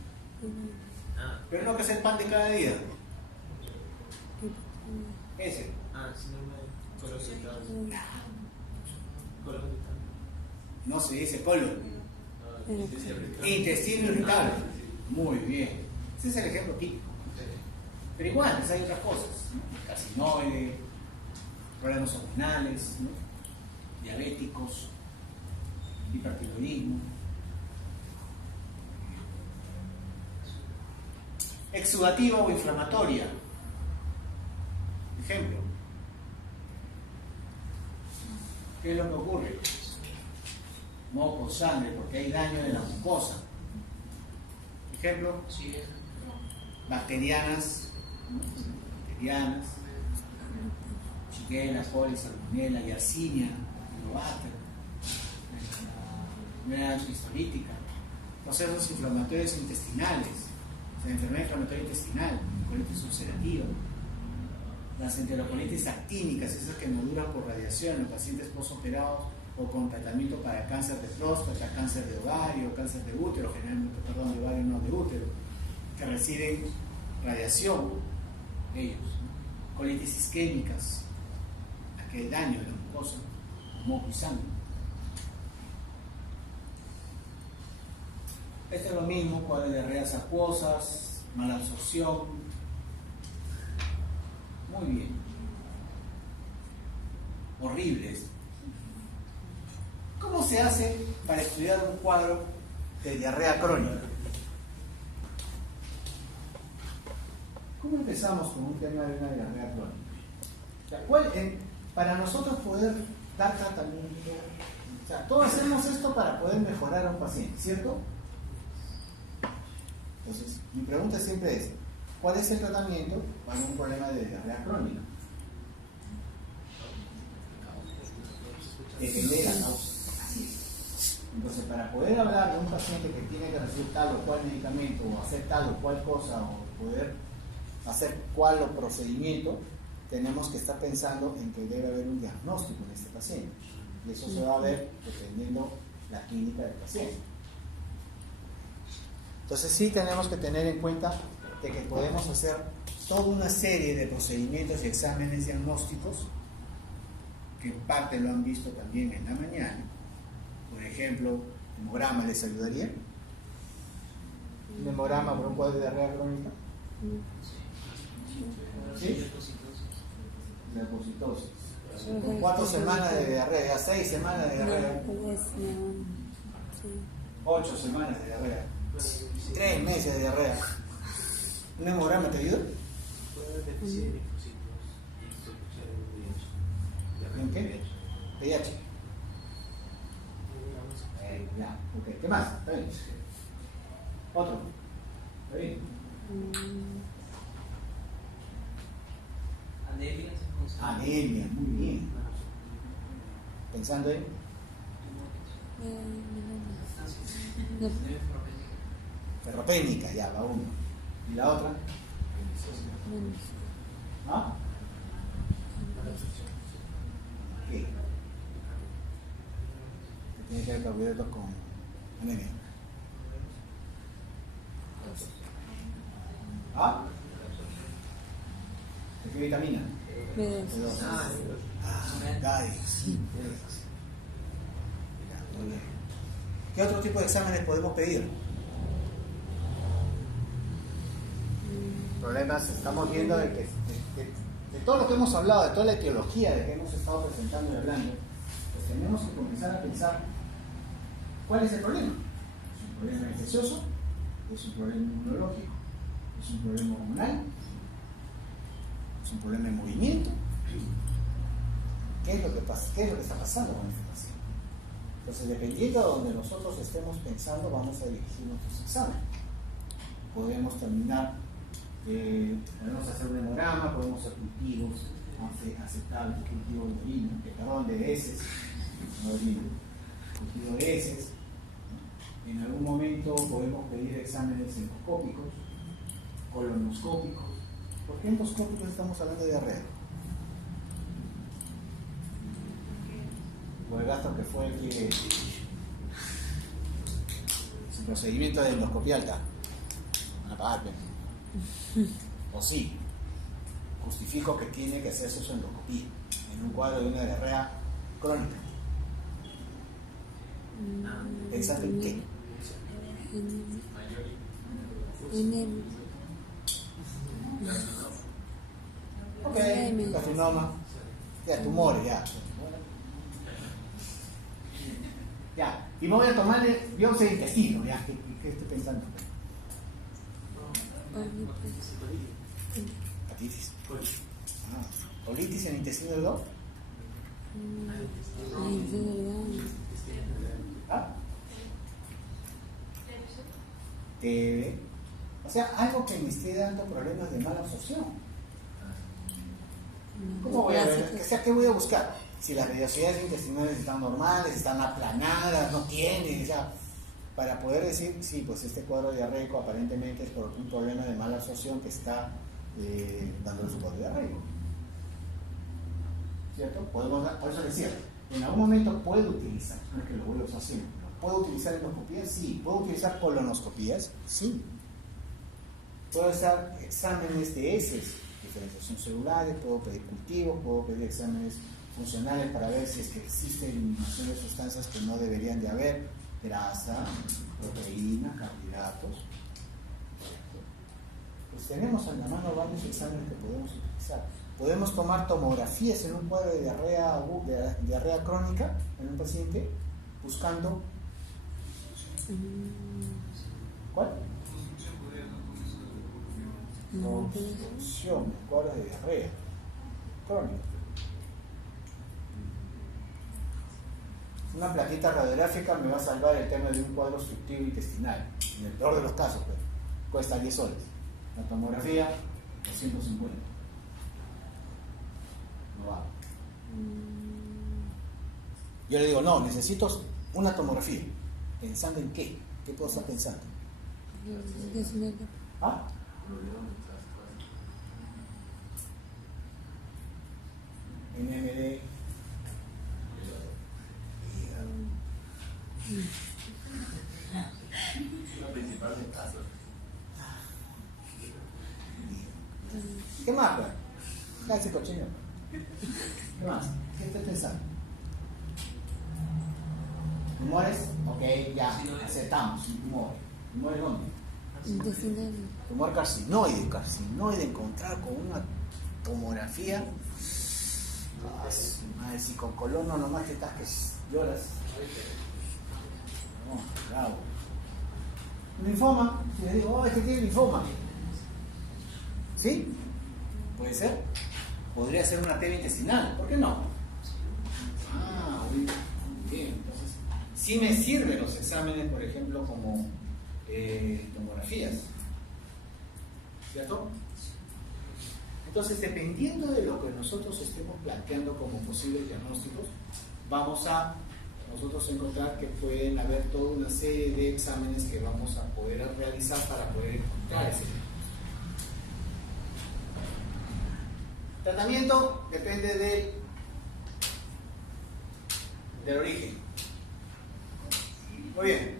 Pero no que es el pan de cada día. Ese. Si no me colocitado. No se dice colon. Intestino irritable. Muy bien. Ese es el ejemplo típico. Pero igual, hay otras cosas, ¿no? Carcinoide, problemas hormonales, ¿no?, diabéticos, hipertiroidismo. Exudativa o inflamatoria. Ejemplo. ¿Qué es lo que ocurre? Moco, sangre, porque hay daño de la mucosa. Ejemplo. Sí, Bacterianas, ¿no?, Shigella, coli, salmonella, yersinia, helicobacter, enfermedad antihistolítica, procesos inflamatorios intestinales, o sea, enfermedad inflamatoria intestinal, colitis ulcerativa, las enterocolitis actínicas, esas que no duran por radiación en pacientes postoperados o con tratamiento para cáncer de próstata, cáncer de ovario, cáncer de útero, generalmente, perdón, de ovario no de útero, que reciben radiación, ellos, ¿no? Colitis isquémicas, aquel daño de la mucosa, moco y sangre. Esto es lo mismo, cuadros de diarreas acuosas, mala absorción. Muy bien. Horrible esto. ¿Cómo se hace para estudiar un cuadro de diarrea crónica? ¿Cómo empezamos con un tema de una diarrea crónica? O sea, para nosotros poder dar tratamiento, o sea, todos hacemos esto para poder mejorar a un paciente, ¿cierto? Entonces, mi pregunta siempre es, ¿cuál es el tratamiento para un problema de diarrea crónica? Depende de la causa. Entonces, para poder hablar de un paciente que tiene que recibir tal o cual medicamento, o hacer tal o cual cosa, o poder hacer cual o procedimiento, tenemos que estar pensando en que debe haber un diagnóstico en este paciente. Y eso se va a ver dependiendo la clínica del paciente. Entonces sí tenemos que tener en cuenta de que podemos hacer toda una serie de procedimientos y exámenes diagnósticos que en parte lo han visto también en la mañana. Por ejemplo, hemograma les ayudaría. ¿Un hemograma por un cuadro de diarrea crónica? ¿Sí? Leucocitosis. Con 4 semanas de diarrea, 6 semanas de diarrea, 8 semanas de diarrea, 3 meses de diarrea. ¿Un hemograma te ayuda? ¿En qué? VIH. Ya, ok. ¿Qué más? ¿Está bien? Otro. ¿Está bien? Anemia. Anemia, muy bien. Pensando en ferropénica, ya, la una. ¿Y la otra? ¿Ah? ¿Qué? Tiene que ver carbohidratos con anemia. ¿Ah? ¿De qué vitamina? B2. Sí. Muy bien. ¿Qué otro tipo de exámenes podemos pedir? Problemas, estamos viendo de todo lo que hemos hablado, de toda la etiología de que hemos estado presentando y hablando, pues tenemos que comenzar a pensar cuál es el problema. ¿Es un problema infeccioso? ¿Es un problema inmunológico? ¿Es un problema hormonal? ¿Es un problema de movimiento? ¿Qué es lo que pasa? ¿Qué es lo que está pasando con este paciente? Entonces, dependiendo de donde nosotros estemos pensando, vamos a dirigir nuestros exámenes. Podemos terminar, podemos hacer un hemograma, podemos hacer cultivos aceptables, cultivo de orina, perdón, de heces, no de orina, cultivo de heces. En algún momento podemos pedir exámenes endoscópicos, colonoscópicos. ¿Por qué endoscópicos estamos hablando de diarrea? O el gasto que fue el que su procedimiento de endoscopia alta. Van a pagar, pero. O sí, justifico que tiene que hacerse su endoscopia en un cuadro de una diarrea crónica. ¿Pensando en qué? Ok, carcinoma, ya, tumores, ya. Ya, y me voy a tomarle biopsia de intestino, ya, ¿qué estoy pensando? Hepatitis. ¿Colitis en el intestino delgado? ¿Ah? O sea, algo que me esté dando problemas de mala absorción. ¿Cómo voy a ver? O sea, ¿qué voy a buscar? Si las vellosidades intestinales están normales, están aplanadas, no tienen, o sea, para poder decir, sí, pues este cuadro diarreico aparentemente es por un problema de mala absorción que está dándole su cuadro diarreico. ¿Cierto? Podemos dar, por eso decía, en algún momento puedo utilizar, no es que lo voy a usar siempre, ¿puedo utilizar endoscopías? Sí. ¿Puedo utilizar colonoscopías? Sí. ¿Puedo usar exámenes de heces, diferenciación celulares? ¿Puedo pedir cultivos? ¿Puedo pedir exámenes funcionales para ver si es que existen eliminación de sustancias que no deberían de haber? Grasa, proteína, carbohidratos. Pues tenemos en la mano varios exámenes que podemos utilizar. Podemos tomar tomografías en un cuadro de diarrea crónica en un paciente buscando. ¿Cuál? Obstrucción, cuadros de diarrea crónica. Una plaquita radiográfica me va a salvar el tema de un cuadro obstructivo intestinal. En el peor de los casos, pues, cuesta 10 soles. La tomografía, 250. No va. Yo le digo, no, necesito una tomografía. ¿Pensando en qué? ¿Qué puedo estar pensando? ¿Ah? NMD. Principal de casos. ¿Qué más, pues? Cállate, cochino. ¿Qué más? ¿Qué estás pensando? ¿Tumores? Ok, ya, aceptamos. ¿Tumores dónde? Tumor carcinoide, encontrar con una tomografía. Madre, si con colono nomás que estás que lloras. No, bravo. Linfoma, si le digo, oh, es que tiene linfoma. ¿Sí? ¿Puede ser? Podría ser una tela intestinal, ¿por qué no? Ah, muy bien. Entonces, sí me sirven los exámenes, por ejemplo, como tomografías. ¿Cierto? Entonces, dependiendo de lo que nosotros estemos planteando como posibles diagnósticos, vamos a nosotros encontrar que pueden haber toda una serie de exámenes que vamos a poder realizar para poder encontrar ese diagnóstico. Tratamiento depende del origen. Muy bien.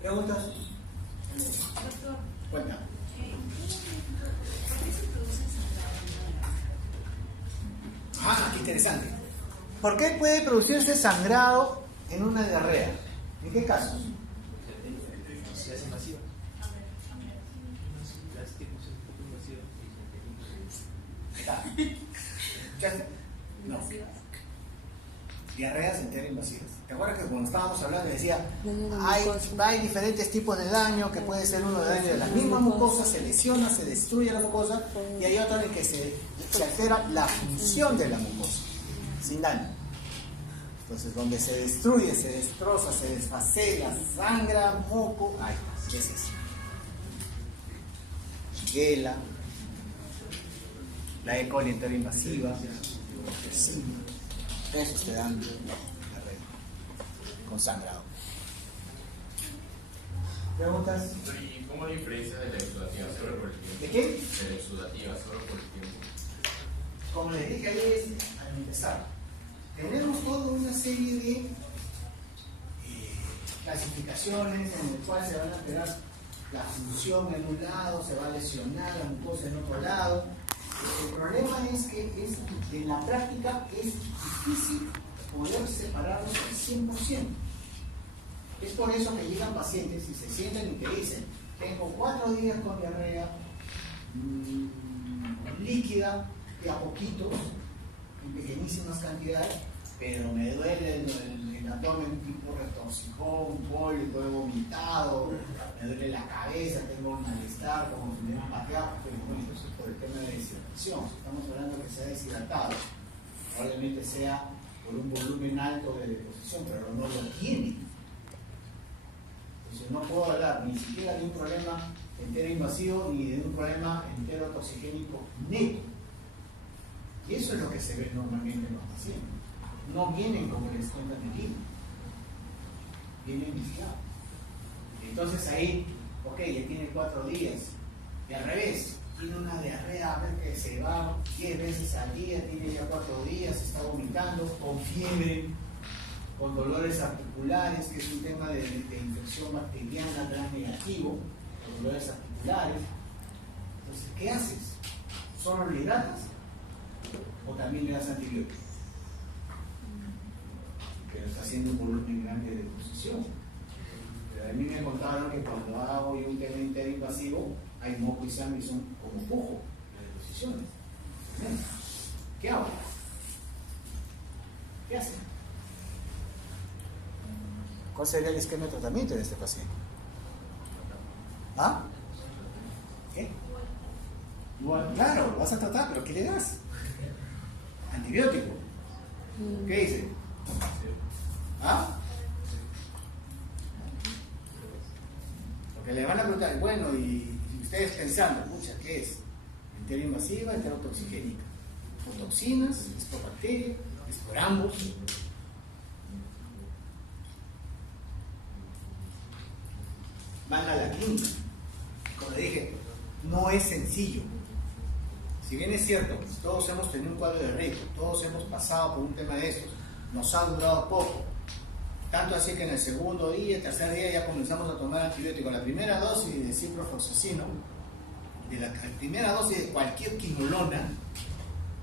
¿Preguntas? Doctor, Cuenta. Ah, qué interesante. ¿Por qué puede producirse sangrado en una diarrea? ¿En qué casos? Se hace masiva. ¿Escuchaste? No. Diarreas interinvasivas. ¿Te acuerdas que cuando estábamos hablando decía hay diferentes tipos de daño, que puede ser uno de daño de la misma mucosa, se lesiona, se destruye la mucosa, y hay otro en el que se altera la función de la mucosa, sin daño. Entonces, donde se destruye, se destroza, se desfacela, sangra, moco, ahí está, ¿qué es eso? Shigella, la E. coli interinvasiva, sí, eso te dan diarrea con sangrado. ¿Preguntas? ¿Y cómo la diferencia de la exudativa solo por el tiempo? ¿De qué? De la exudativa solo por el tiempo. Como les dije ayer al empezar, tenemos toda una serie de clasificaciones en el cual se van a alterar la función en un lado, se va a lesionar la mucosa en otro lado. El problema es que en la práctica es difícil poder separarlos al 100%. Es por eso que llegan pacientes y se sienten y te dicen, tengo 4 días con diarrea líquida, de a poquitos, en pequeñísimas cantidades, pero me duele el abdomen tipo retorcijón, cólico, he vomitado, me duele la cabeza, tengo un malestar, como si me hubieran pateado, pero bueno, eso es por el tema de deshidratación. Si estamos hablando de que se ha deshidratado, probablemente sea por un volumen alto de deposición, pero no lo tiene. Entonces no puedo hablar ni siquiera de un problema entero invasivo ni de un problema entero toxigénico neto. Y eso es lo que se ve normalmente en los pacientes. No vienen como les cuentan el libro, vienen mezclados. Entonces ahí, ok, ya tiene 4 días. Y al revés, tiene una diarrea, a ver que se va 10 veces al día, tiene ya 4 días, está vomitando, con fiebre, con dolores articulares, que es un tema de infección bacteriana gran negativo, con dolores articulares. Entonces, ¿qué haces? ¿Solo lo hidratas? ¿O también le das antibióticos? Pero está haciendo un volumen grande de deposición. Le A mí me contaron que cuando hago yo un tema interinvasivo, hay moco y sangre y son como pujo las deposiciones. ¿Qué hago? ¿Qué hacen? ¿Cuál sería el esquema de tratamiento de este paciente? ¿Ah? ¿Qué? Igual, claro, lo vas a tratar, pero ¿qué le das? Antibiótico. ¿Qué dice? ¿Ah? Porque le van a preguntar, bueno, y ustedes pensando, pucha, ¿qué es? Interinvasiva, enterotoxigénica. Por toxinas, es por bacterias, es por ambos. Van a la clínica. Como le dije, no es sencillo. Si bien es cierto, todos hemos tenido un cuadro de riesgo, todos hemos pasado por un tema de estos, nos ha durado poco. Tanto así que en el segundo día, el tercer día ya comenzamos a tomar antibióticos. La primera dosis de ciprofloxacino, de la primera dosis de cualquier quinolona,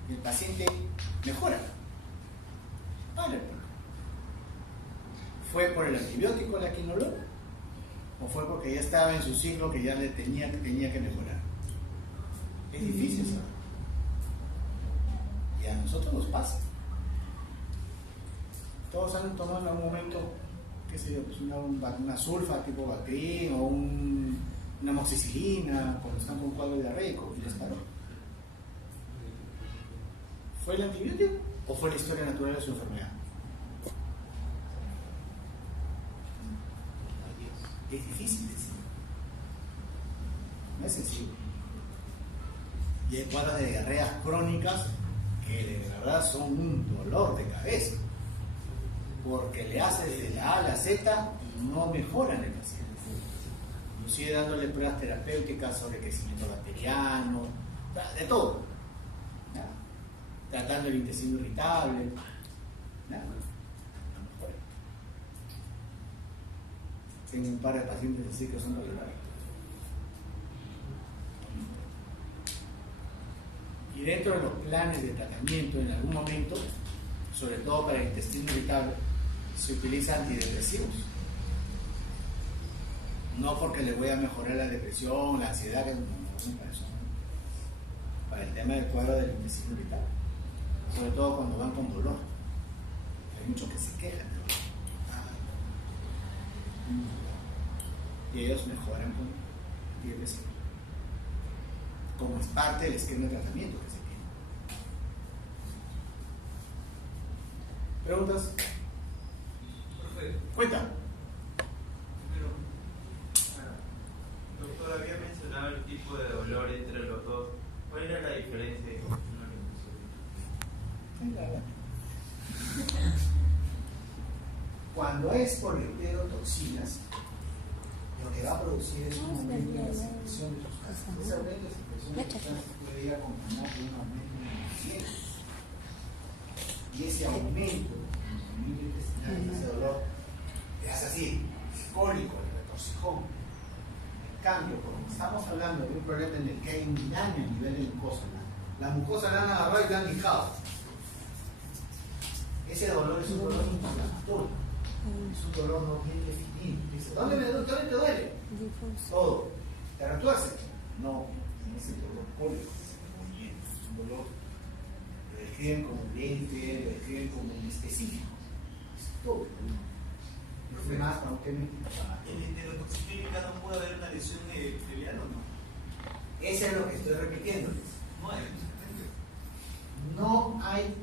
el paciente mejora. Vale. ¿Fue por el antibiótico la quinolona? ¿O fue porque ya estaba en su ciclo que ya le tenía que mejorar? Es difícil saber. Y a nosotros nos pasa. Todos han tomado en algún momento, qué sé yo, pues una sulfa tipo Bactrim o una amoxicilina cuando están con un cuadro diarreico y les paró. ¿Fue el antibiótico o fue la historia natural de su enfermedad? Es difícil decir. No es sencillo. Y hay cuadros de diarreas crónicas que de verdad son un dolor de cabeza. Porque le hace desde la A a la Z y no mejoran el paciente. Inclusive dándole pruebas terapéuticas sobre crecimiento bacteriano, de todo. ¿Ya? Tratando el intestino irritable. ¿Ya? Tengo un par de pacientes así que son tolerables. Y dentro de los planes de tratamiento, en algún momento, sobre todo para el intestino irritable, se utilizan antidepresivos. No porque le voy a mejorar la depresión, la ansiedad, no para eso. Para el tema del cuadro del intestino irritable. Sobre todo cuando van con dolor. Hay muchos que se quejan. Y ellos mejoran con antidepresivos. Como es parte del esquema de tratamiento que se tiene. ¿Preguntas? Profe, Cuenta. primero, doctor, había mencionado el tipo de dolor entre los dos. ¿Cuál era la diferencia de una Cuando es por enterotoxinas, lo que va a producir es un aumento de la secreción de sustancias. Ese aumento de secreción de sustancias puede ir acompañado de un aumento en el paciente. Y ese aumento intestinal, ese dolor, te hace así, cólico, el retorcijón. En cambio, como estamos hablando de un problema en el que hay un daño a nivel de mucosa, la mucosa la han agarrado y la han lijado. Ese dolor es un dolor inflamatorio, es un dolor no bien definido. Dice, ¿dónde te duele? Todo. ¿Te retuerce? No, es el dolor cólico, muy bien, es un dolor. Lo describen como lente, lo describen como inespecífico. Es todo. No fue más para un tema inflamatorio. ¿En enterotoxigénica no puede haber una lesión filial o no? Eso es lo que estoy repitiéndoles. No hay.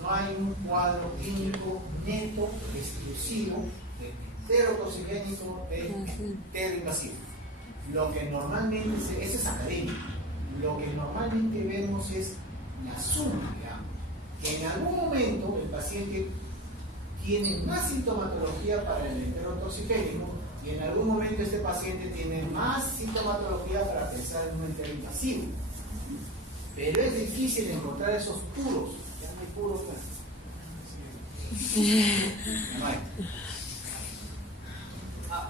No hay un cuadro clínico neto, exclusivo, de enterotoxigénico, de enteroinvasivo. Lo que normalmente, eso es académico, lo que normalmente vemos es la suma, digamos, que en algún momento el paciente tiene más sintomatología para el enterotoxigénico y en algún momento este paciente tiene más sintomatología para pensar en un enteroinvasivo. Pero es difícil encontrar esos puros. Ya no hay puros, pues. No hay.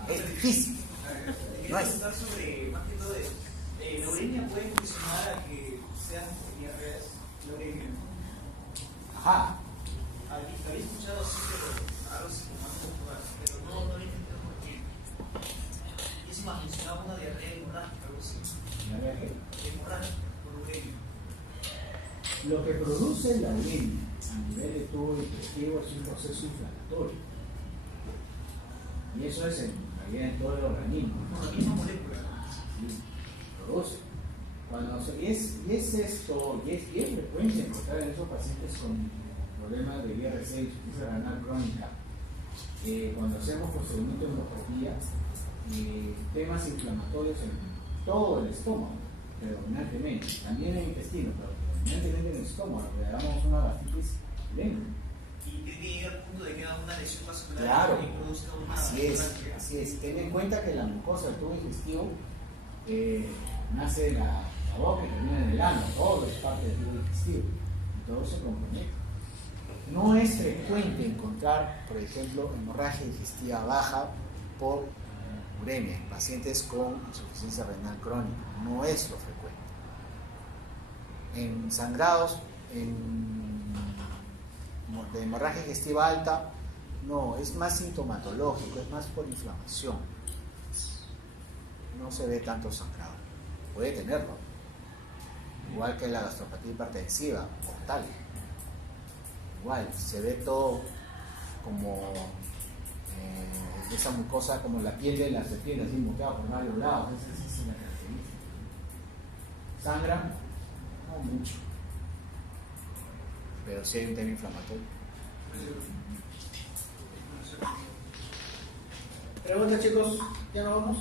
Es difícil. Quería preguntar sobre, más que todo, ¿la uremia puede funcionar a que sean diarreas? La uremia. Ajá. Había escuchado así, pero algo así, pero no más mencionaba una diarrea hemorrágica, algo así. ¿Diarrea qué? Hemorrágica, por uremia. Lo que produce la uremia a nivel de tubo digestivo es un proceso inflamatorio. Y eso es en realidad en todo el organismo. Por la misma molécula. Sí, produce. Y es esto, y es bien frecuente encontrar en esos pacientes con problemas de IRC, insuficiencia renal crónica, cuando hacemos procedimientos de endoscopía, temas inflamatorios en todo el estómago, predominantemente, también en el intestino, pero predominantemente en el estómago, le damos una gastritis lenta. Y tiene que llegar al punto de que haga una lesión vascular Claro, y produzca una así es. Ten en cuenta que la mucosa del tubo digestivo nace de la boca y termina en el ano, todo es parte del tubo digestivo y todo se compromete. No es frecuente encontrar, por ejemplo, hemorragia digestiva baja por uremia en pacientes con insuficiencia renal crónica, no es lo frecuente. En sangrados de hemorragia digestiva alta, no, es más sintomatológico, es más por inflamación. No se ve tanto sangrado, puede tenerlo, igual que la gastropatía hipertensiva mortal. Igual, se ve todo como esa mucosa, como la piel de la serpiente, así moteada por varios lados, esa es una característica. Sangra, no mucho, pero sí hay un tema inflamatorio. Preguntas, chicos, ¿ya nos vamos?